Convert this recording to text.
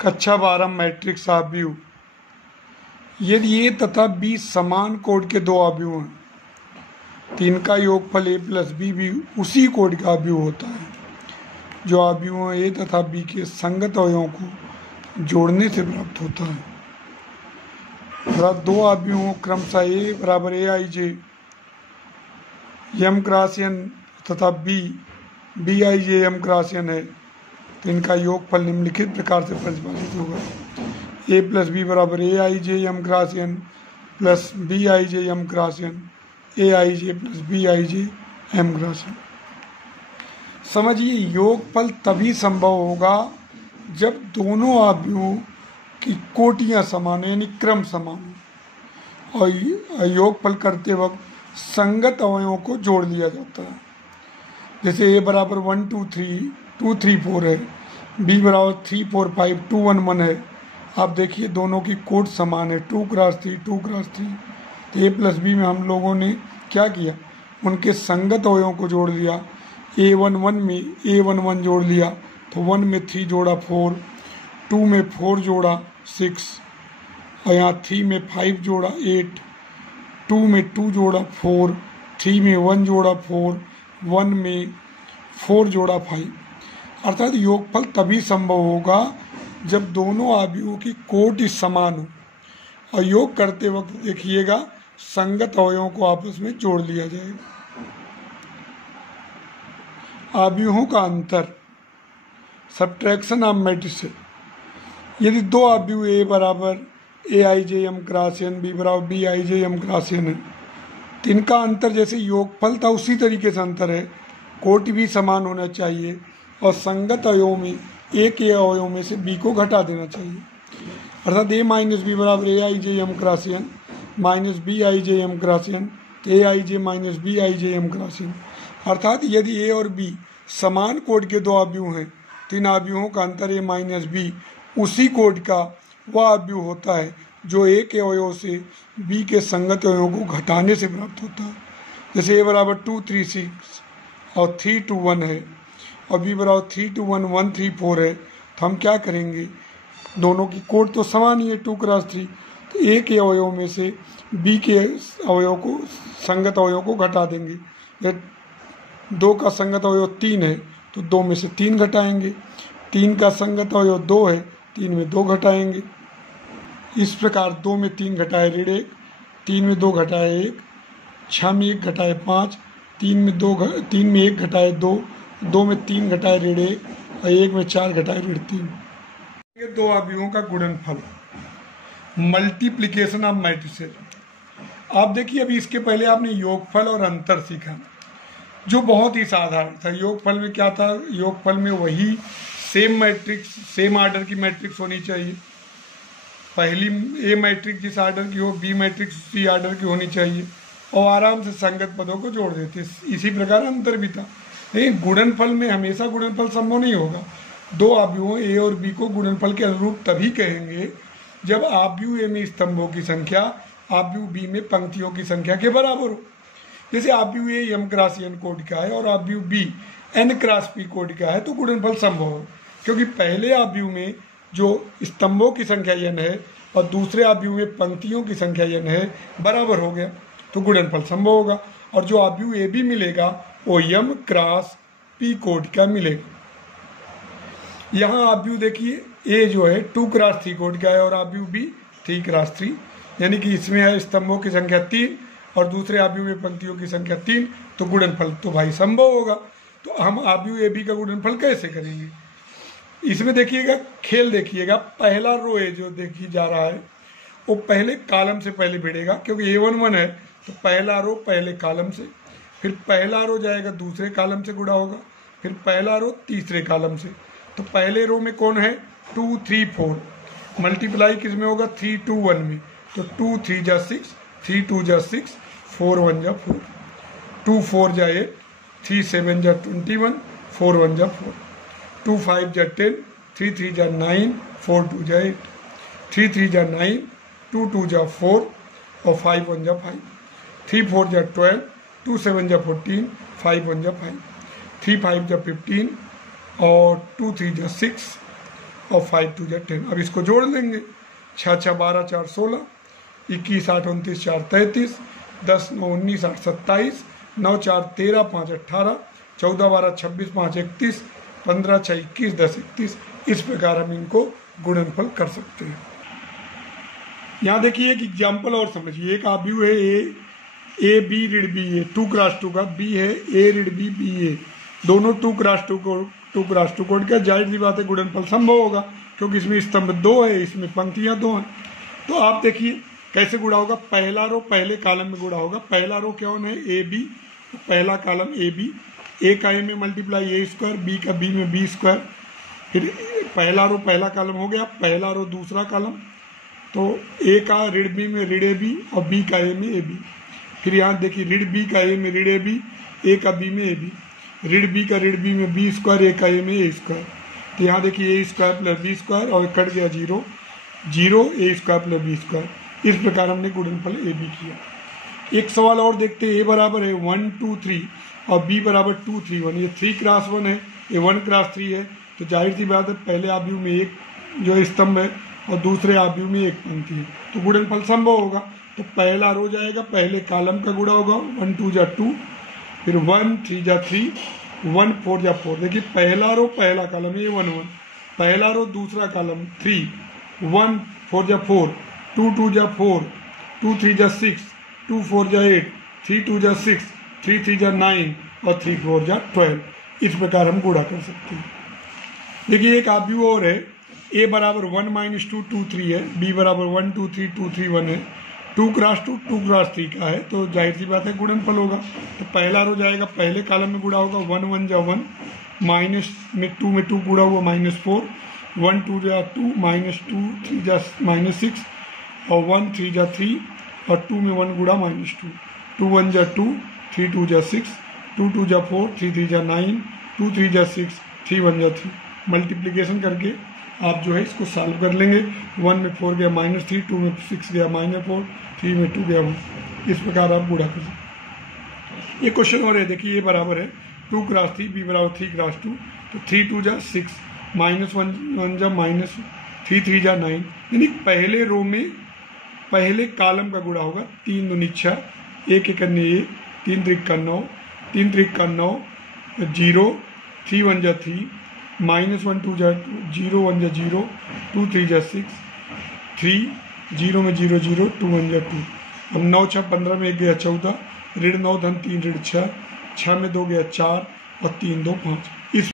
कक्षा 12 मैट्रिक्स आव्यूह। यदि ए तथा बी समान कोड के दो आव्यूह हैं तो इनका योगफल ए प्लस बी भी उसी कोड का आव्यूह होता है। जो आव्यूह ए तथा बी के संगत अवयवों को जोड़ने से प्राप्त होता है। दो आव्यूहों क्रमशः ए बराबर A I J M cross N तथा B I J M cross N है तो इनका योगफल निम्नलिखित प्रकार से प्रतिपादित होगा। ए प्लस बी बराबर A I J M cross N plus B I J M cross N A I J plus B I J M cross N. समझिए, योगफल तभी संभव होगा जब दोनों आव्यूहों की कोटियां समान यानी क्रम समान हो और योगफल करते वक्त संगत अवयवों को जोड़ लिया जाता है। जैसे ए बराबर 1 2 3 2 3 4 है, बी बराबर 3 4 5 2 1 1 है। आप देखिए दोनों की कोड समान है 2 क्रॉस 3 2 क्रॉस 3। तो ए प्लस बी में हम लोगों ने क्या किया, उनके संगत अवयवों को जोड़ लिया। A11 में A11 जोड़ लिया तो 1 में 3 जोड़ा 4, 2 में 4 जोड़ा 6 और यहाँ 3 में 5 जोड़ा 8, 2 में 2 जोड़ा 4, 3 में 1 जोड़ा 4, 1 में 4 जोड़ा 5। अर्थात योगफल तभी संभव होगा जब दोनों आव्यूहों की कोटि समान हो और योग करते वक्त देखिएगा संगत अवयवों को आपस में जोड़ लिया जाएगा। आव्यूहों का अंतर, सब्ट्रैक्शन ऑफ मैट्रिसेस। यदि दो आव्यूह ए बराबर A I J M cross N B बराबर B I J M cross N है तो इनका अंतर जैसे योगफल था उसी तरीके से अंतर है। कोटि भी समान होना चाहिए और संगत अवयवों में ए के अवयवों में से बी को घटा देना चाहिए। अर्थात ए माइनस बी बराबर A I J M cross N minus B I J M cross N तो A I J minus B I J M cross N. अर्थात यदि ए और बी समान कोड के दो आव्यूह हैं तो इन आव्यूहों का अंतर ए माइनस बी उसी कोड का वह आव्यूह होता है जो ए के अवयव से बी के संगत अवयवों को घटाने से प्राप्त होता है। जैसे ए बराबर 2 3 6 और 3 2 1 है और बी बराबर 3 2 1 1 3 4 है तो हम क्या करेंगे, दोनों की कोड तो समान ही है 2 क्रॉस 3 तो ए के अवयव में से बी के अवयव को संगत अवयव को घटा देंगे। 2 का संगत अवयव 3 है तो 2 में से 3 घटाएंगे, 3 का संगत अवयव 2 है 3 में 2 घटाएंगे। इस प्रकार 2 में 3 घटाए ऋण 1, 3 में 2 घटाए 1, 6 में 1 घटाए 5, 3 में 1 घटाए 2, 2 में 3 घटाए ऋण 1 और 1 में 4 घटाए ऋण 3। ये दो आव्यूहों का गुणनफल, मल्टीप्लिकेशन ऑफ मैट्रिसेस। आप देखिए अभी इसके पहले आपने योगफल और अंतर सीखा जो बहुत ही साधारण था। योगफल में क्या था, योगफल में वही सेम मैट्रिक्स सेम आर्डर की मैट्रिक्स होनी चाहिए। पहली ए मैट्रिक्स जिस आर्डर की हो बी मैट्रिक्स उसी आर्डर की होनी चाहिए और आराम से संगत पदों को जोड़ देते। इसी प्रकार अंतर भी था। लेकिन गुणनफल में हमेशा गुणनफल संभव नहीं होगा। दो आव्यूहों ए और बी को गुणनफल के अनुरूप तभी कहेंगे जब आव्यूह ए में स्तंभों की संख्या आव्यूह बी में पंक्तियों की संख्या के बराबर हो। जैसे आव्यूह ए एम क्रॉस एन कोड का है और आव्यूह बी एन क्रॉस पी कोड का है तो गुणनफल संभव हो, क्योंकि पहले आव्यूह में जो स्तंभों की संख्या n है और दूसरे आव्यूह में पंक्तियों की संख्या n है बराबर हो गया तो गुणनफल संभव होगा। और जो आव्यूह ए बी मिलेगा वो एम क्रॉस पी कोड का मिलेगा। यहाँ आव्यूह देखिए ए जो है 2 क्रॉस 3 कोड का है और आव्यूह बी 3 क्रॉस 3, यानी कि इसमें है स्तंभों की संख्या 3 और दूसरे आव्यूह में पंक्तियों की संख्या 3 तो गुणनफल तो भाई संभव होगा। तो हम आव्यूह ए बी का गुणनफल कैसे करेंगे, इसमें देखिएगा खेल देखिएगा। पहला रो ए जो देखी जा रहा है वो पहले कॉलम से पहले भिड़ेगा, क्योंकि A11 है तो पहला रो पहले कॉलम से, फिर पहला रो जाएगा दूसरे कॉलम से गुणा होगा, फिर पहला रो तीसरे कॉलम से। तो पहले रो में कौन है 2 3 4, मल्टीप्लाई किस में होगा 3 2 1 में, तो 2 3 जा 6, 3 2 जा 6, 4 1 जा 4, 2 4 जा 8, 3 7 जा 21, 4 1 जा 4, 2 5 जा 10, 3 3 जा 9, 4 2 जा 8, 3 3 जा 9, 2 2 जा 4 और 5 1 जा 5, 3 4 जा 12, 2 7 जा 14, 5 1 जा 5, 3 5 जा 15 और 2 3 जा 6 और 5 2 जा 10। अब इसको जोड़ लेंगे, 6 6 12 4 16, 21 8 29 4 33, 10 9 19 8 27, 9 4 13 5 18, 14 12 26 5 31, 15 6 21 10 31। इस प्रकार हम इनको गुणनफल कर सकते हैं। यहाँ देखिए एक एग्जाम्पल और समझिए। एक आव्यूह है ए बी ऋण बी ए, 2 क्रॉस 2 का, बी है ए ऋण बी बी ए, दोनों 2 क्रॉस 2 कोड का, जाहिर सी बात है गुणनफल संभव होगा क्योंकि इसमें स्तंभ 2 है, इसमें पंक्तियां 2 हैं। तो आप देखिए कैसे गुणा होगा। पहला रो पहले कॉलम में गुणा होगा। पहला रो क्या है, ए बी, पहला कॉलम ए बी, ए का ए में मल्टीप्लाई ए स्क्वायर, बी का बी में बी स्क्वायर। फिर पहला रो पहला कॉलम हो गया, पहला रो दूसरा कॉलम, तो ए का ऋण बी में ऋण ए बी और बी का ए में ए बी। फिर यहाँ देखिए ऋण बी का ए में ऋण ए बी, ए का बी में ए बी, ऋण बी का ऋण बी में बी स्क्वायर, ए का ए में ए स्क्वायर। तो यहाँ देखिए ए स्क्वायर प्लस बी स्क्वायर और कट गया 0 0, ए स्क्वायर प्लस बी स्क्वायर। इस प्रकार हमने गुणनफल ए बी किया। एक सवाल और देखते हैं। ए बराबर है 1 2 3 और बी बराबर 2 3 1। ये 3 क्रॉस 1 है, ये 1 क्रॉस 3 है, तो जाहिर सी बात है पहले आव्यूह में एक जो स्तंभ है और दूसरे आव्यूह में एक पंक्ति है, तो गुणनफल संभव होगा। तो पहला रो जाएगा, पहले कॉलम का गुणा होगा, 1 2 जा 2, फिर 1 3 जा 3, 1 4 जा 4। देखिए पहला रो पहला कॉलम ये 1 1, पहला रो दूसरा कॉलम 3, 1 4 जा 4, 2 2 जा 4, 2 3 जा 6, 2 4 जा 8, 3 2 जा 6, 3 3 जा 9 और 3 4 जा 12। इस प्रकार हम गुणा कर सकते हैं। देखिए एक आव्यूह और है। ए बराबर 1 - 2 2 3 है, बी बराबर 1 2 3 2 3 1 है, 2 क्रॉस 2 2 क्रॉस 3 का है, तो जाहिर सी बात है गुणनफल होगा। तो पहला रो जाएगा, पहले कॉलम में गुणा होगा, 1 1 जा 1, माइनस में 2 में 2 गुणा हुआ -4, 1 2 जा 2, -2 3 जा -6 और 1 3 जा 3 और 2 में 1 गुणा -2, 2 1 जा 2, 3 2 जा 6, 2 2 जा 4, 3 3 जा 9, 2 3 जा 6, 3 1 जा 3। मल्टीप्लिकेशन करके आप जो है इसको सॉल्व कर लेंगे। 1 में 4 गया -3, 2 में 6 गया -4, 3 में 2 गया 1। इस प्रकार आप गुणा कर सकते। ये क्वेश्चन और है, देखिए ये बराबर है 2 क्रॉस 3, बी बराबर 3 क्रॉस 2, तो 3 2 जा 6, -1 1 जा -3 3 जा 9। यानी पहले रो में पहले कॉलम का गुणा होगा, 3 दूनी 6, 1 1 1, 3 3 9, 3 3 9 0, 3 1 जा 3, -1 2 जा 0 1 जा 0, 2 3 जा 6, 3 0 में 0 0, 2 1 जा 2। अब 9 6 15 में 1 गया 14, ऋण 9 धन 3 ऋण 6, 6 में 2 गया 4 और 3 2 5। इस